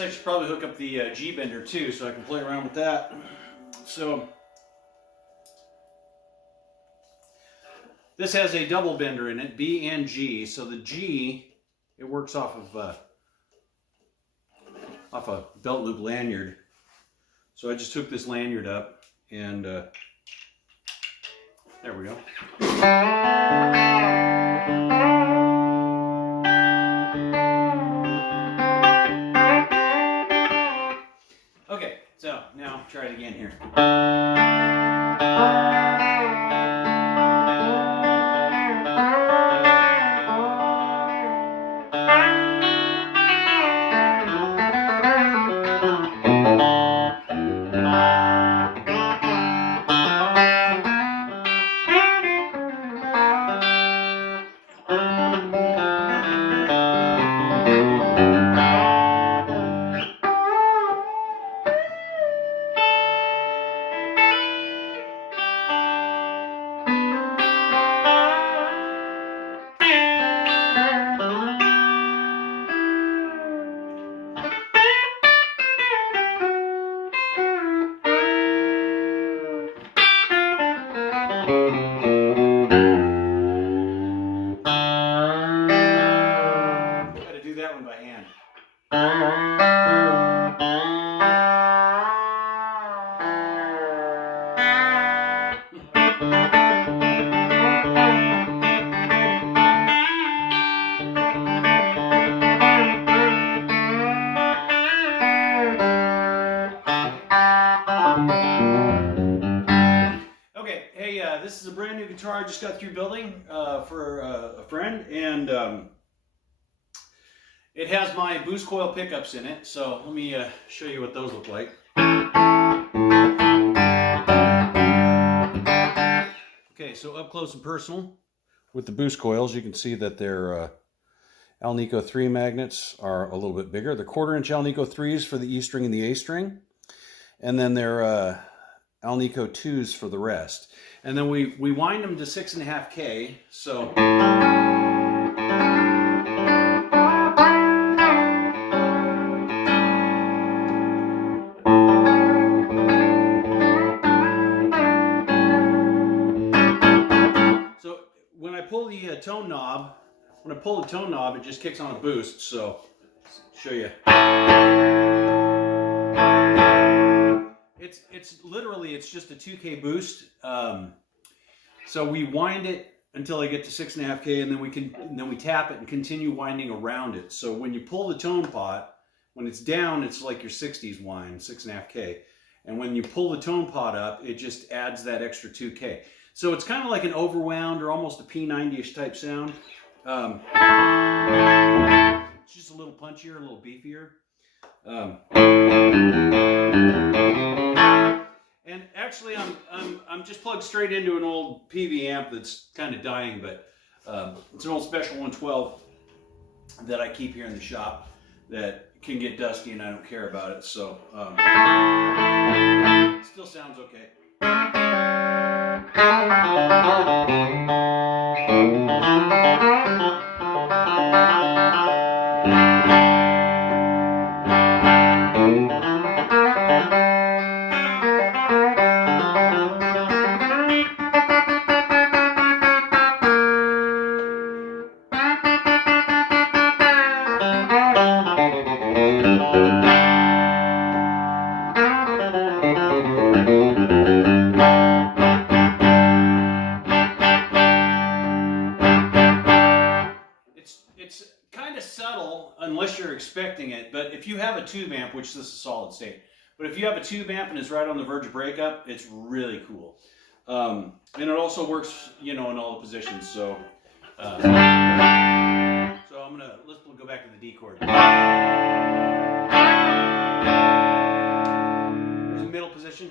guess I should probably hook up the G bender too, so I can play around with that. So this has a double bender in it, B and G. So the G, it works off a belt loop lanyard. So I just hooked this lanyard up, and there we go. Okay, so now try it again here. This is a brand new guitar I just got through building for a friend, and it has my boost coil pickups in it. So let me show you what those look like. Okay, so up close and personal with the boost coils, you can see that their Alnico 3 magnets are a little bit bigger. They're 1/4-inch Alnico 3s for the E string and the A string, and then they're Alnico 2s for the rest. And then we wind them to 6.5K, so when I pull the tone knob, it just kicks on a boost. So I'll show you. It's literally, it's just a 2K boost. So we wind it until I get to 6.5K, and then we tap it and continue winding around it. So when you pull the tone pot, when it's down, it's like your 60s wind, 6.5K. And when you pull the tone pot up, it just adds that extra 2K. So it's kind of like an overwound or almost a P90-ish type sound. It's just a little punchier, a little beefier. And actually, I'm just plugged straight into an old PV amp that's kind of dying, but it's an old Special 112 that I keep here in the shop that can get dusty, and I don't care about it. So it still sounds okay. It's kind of subtle unless you're expecting it, but if you have a tube amp, which this is solid state, but if you have a tube amp and it's right on the verge of breakup, it's really cool. And it also works, you know, in all the positions. So, let's go back to the D chord. There's a middle position.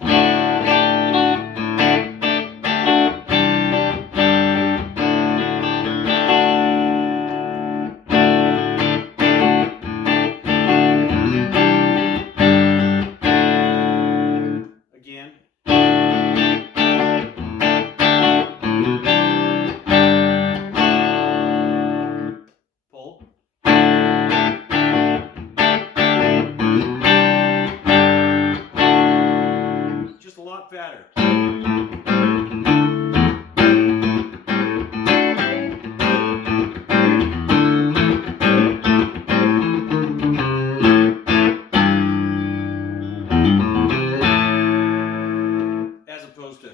As opposed to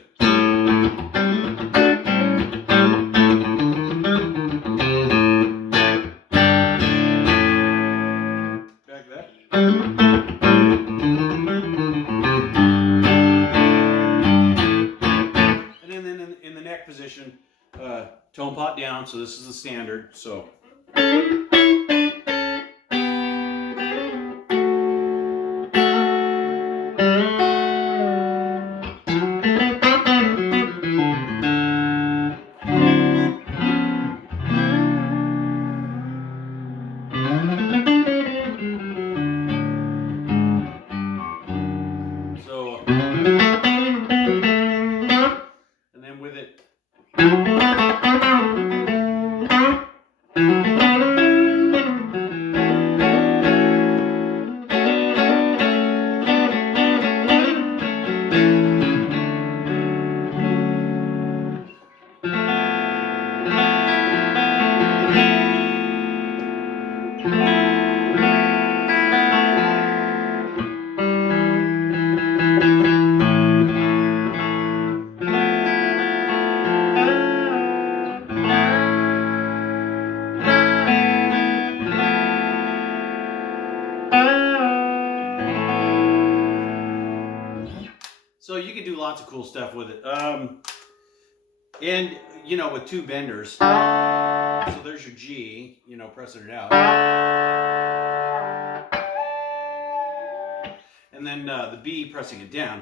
back that. And then in the neck position, tone pot down, so this is the standard. So and then with it. So you can do lots of cool stuff with it. And, you know, with two benders, so there's your G, you know, pressing it out. And then the B pressing it down.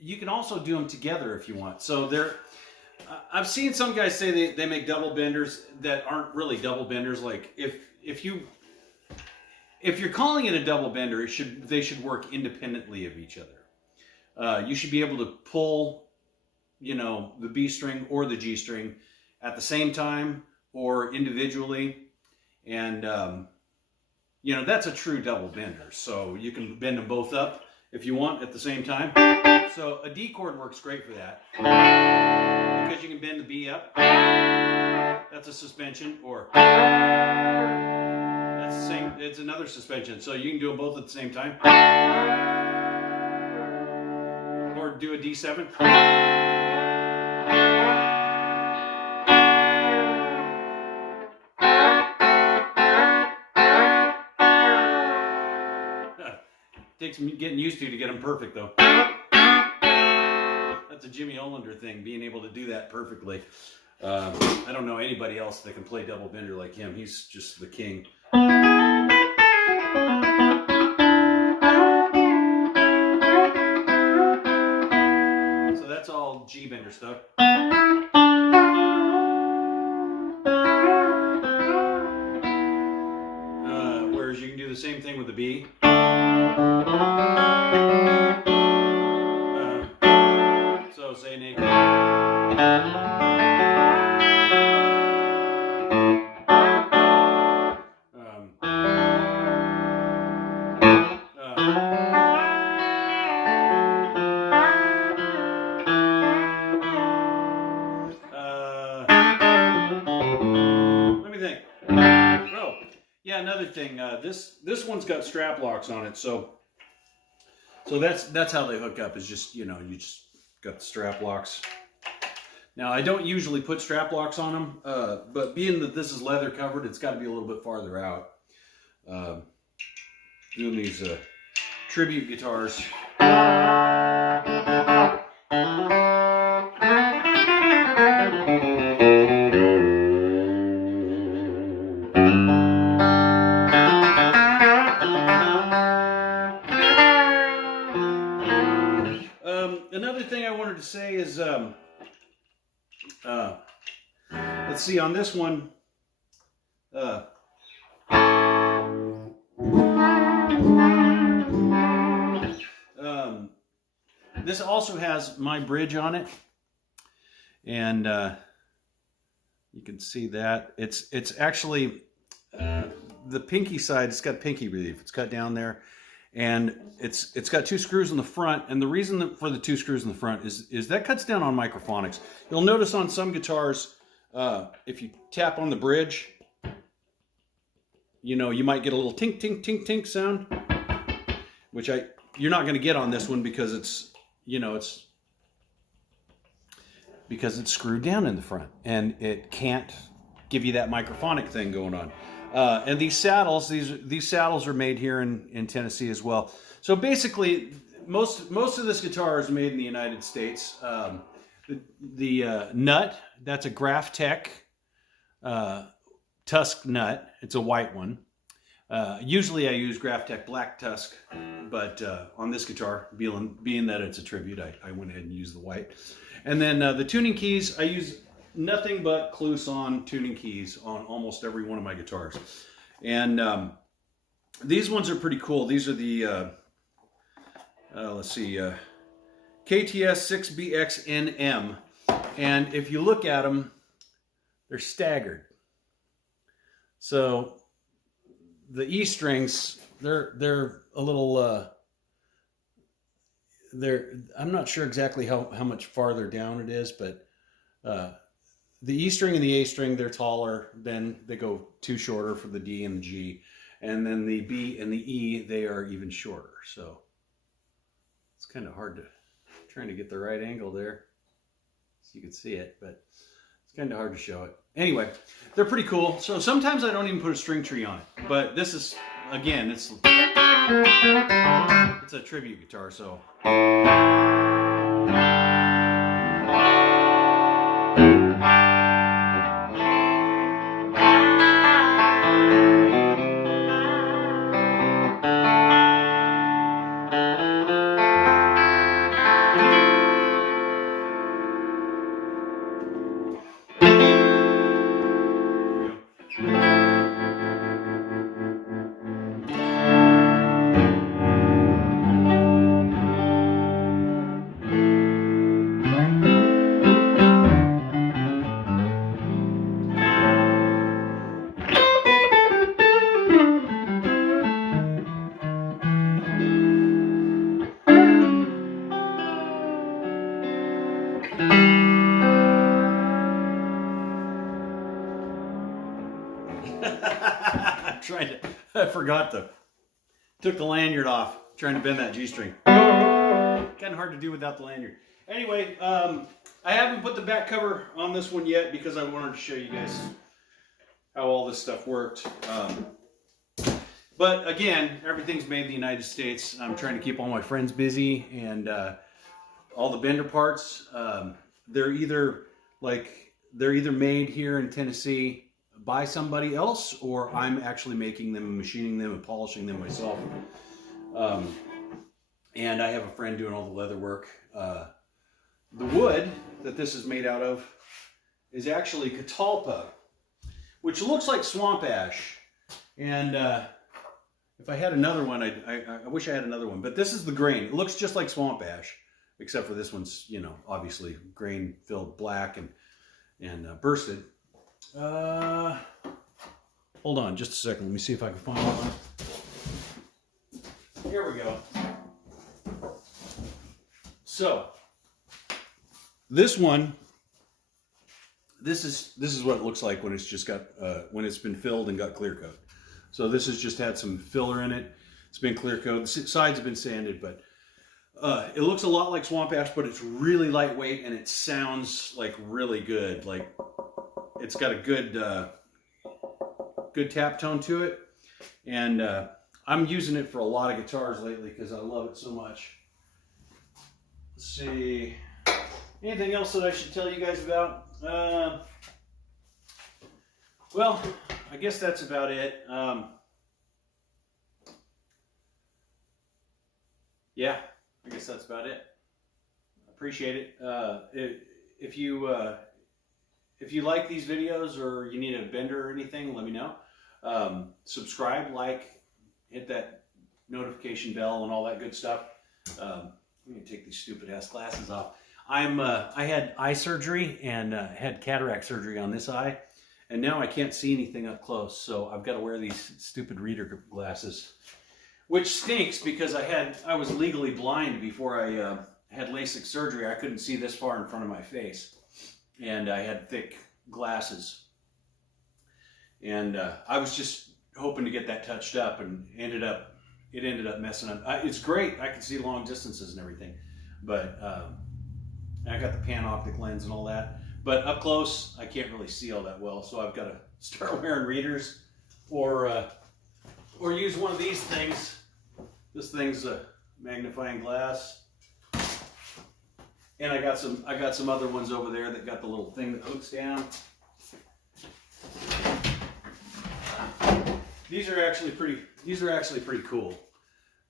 You can also do them together if you want. So they're... I've seen some guys say they make double benders that aren't really double benders. Like if you're calling it a double bender, they should work independently of each other. You should be able to pull, you know, the B string or the G string at the same time or individually, and you know, that's a true double bender. So you can bend them both up if you want at the same time. So a D chord works great for that. Because you can bend the B up, that's a suspension, or that's the same, it's another suspension. So you can do them both at the same time. Or do a D7. Takes me getting used to get them perfect though. That's a Jimmy Olander thing, being able to do that perfectly. I don't know anybody else that can play double bender like him. He's just the king. So that's all G bender stuff. Whereas you can do the same thing with the B. So say an A. Let me think. Oh, yeah, another thing. This one's got strap locks on it, so that's how they hook up. Is just, you know, you just got the strap locks. Now I don't usually put strap locks on them, but being that this is leather covered, it's got to be a little bit farther out. Doing these tribute guitars. Another thing I wanted to say is, let's see, on this one, this also has my bridge on it, and you can see that it's actually the pinky side, it's got pinky relief. It's cut down there, and it's got 2 screws in the front. And the reason for the 2 screws in the front is that cuts down on microphonics. You'll notice on some guitars, if you tap on the bridge, you know, you might get a little tink, tink, tink, tink sound, which you're not going to get on this one because it's, you know, because it's screwed down in the front and it can't give you that microphonic thing going on. And these saddles, these saddles are made here in Tennessee as well. So basically, most of this guitar is made in the United States. The nut, that's a Graphtech Tusq nut. It's a white one. Usually I use Graphtech Black Tusq, but on this guitar, being that it's a tribute, I went ahead and used the white. And then the tuning keys, I use nothing but Kluson tuning keys on almost every one of my guitars. And these ones are pretty cool. These are the, let's see, KTS 6BXNM. And if you look at them, they're staggered. So the E strings, they're a little, I'm not sure exactly how much farther down it is, but the E string and the A string, they're taller. Then they go 2 shorter for the D and the G. And then the B and the E, they are even shorter. So it's kind of hard trying to get the right angle there so you can see it, but it's kind of hard to show it. Anyway, they're pretty cool. So sometimes I don't even put a string tree on it, but this is, again, it's a tribute guitar, so. I forgot took the lanyard off trying to bend that G string. Kind of hard to do without the lanyard. Anyway, I haven't put the back cover on this one yet because I wanted to show you guys how all this stuff worked. But again, everything's made in the United States. I'm trying to keep all my friends busy, and all the Bender parts, they're either made here in Tennessee by somebody else, or I'm actually making them and machining them and polishing them myself. And I have a friend doing all the leather work. The wood that this is made out of is actually Catalpa, which looks like swamp ash. And if I had another one, I wish I had another one, but this is the grain. It looks just like swamp ash, except for this one's, you know, obviously grain filled black and bursted. Hold on just a second. Let me see if I can find one. Here we go. So this one, this is what it looks like when it's just got when it's been filled and got clear coat. So this has just had some filler in it. It's been clear coat. The sides have been sanded, but it looks a lot like swamp ash, but it's really lightweight and it sounds like really good. Like it's got a good tap tone to it, and I'm using it for a lot of guitars lately because I love it so much. Let's see, anything else that I should tell you guys about? Well, I guess that's about it. Yeah, I guess that's about it. Appreciate it. If you like these videos or you need a Bender or anything, let me know. Subscribe, like, hit that notification bell and all that good stuff. I'm gonna take these stupid ass glasses off. I had eye surgery and had cataract surgery on this eye, And now I can't see anything up close, so I've got to wear these stupid reader glasses, which stinks because I was legally blind before I had LASIK surgery. I couldn't see this far in front of my face, and I had thick glasses. And I was just hoping to get that touched up, and it ended up messing up. It's great. I can see long distances and everything, but I got the panoptic lens and all that. But up close, I can't really see all that well, so I've got to start wearing readers, or use one of these things. This thing's a magnifying glass, and I got some other ones over there that got the little thing that hooks down. These are actually pretty cool,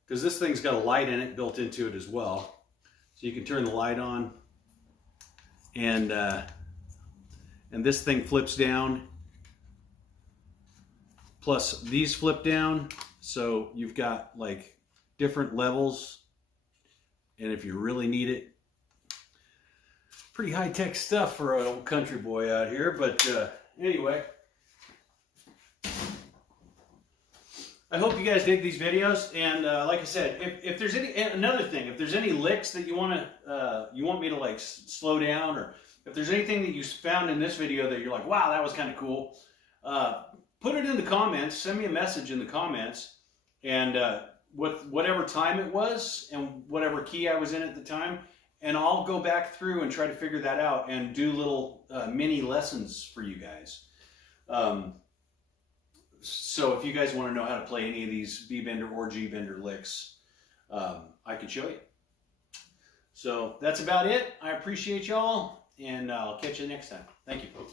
because this thing's got a light in it built into it as well, so you can turn the light on, and this thing flips down, plus these flip down, so you've got like different levels, and if you really need it, pretty high-tech stuff for an old country boy out here. But anyway, I hope you guys dig these videos, and like I said, if there's another thing, if there's any licks that you want me to like slow down, or if there's anything that you found in this video that you're like, wow, that was kind of cool, put it in the comments. Send me a message in the comments, and with whatever time it was and whatever key I was in at the time, and I'll go back through and try to figure that out and do little mini lessons for you guys. So if you guys want to know how to play any of these B bender or G bender licks, I can show you. So that's about it. I appreciate y'all, and I'll catch you next time. Thank you, folks.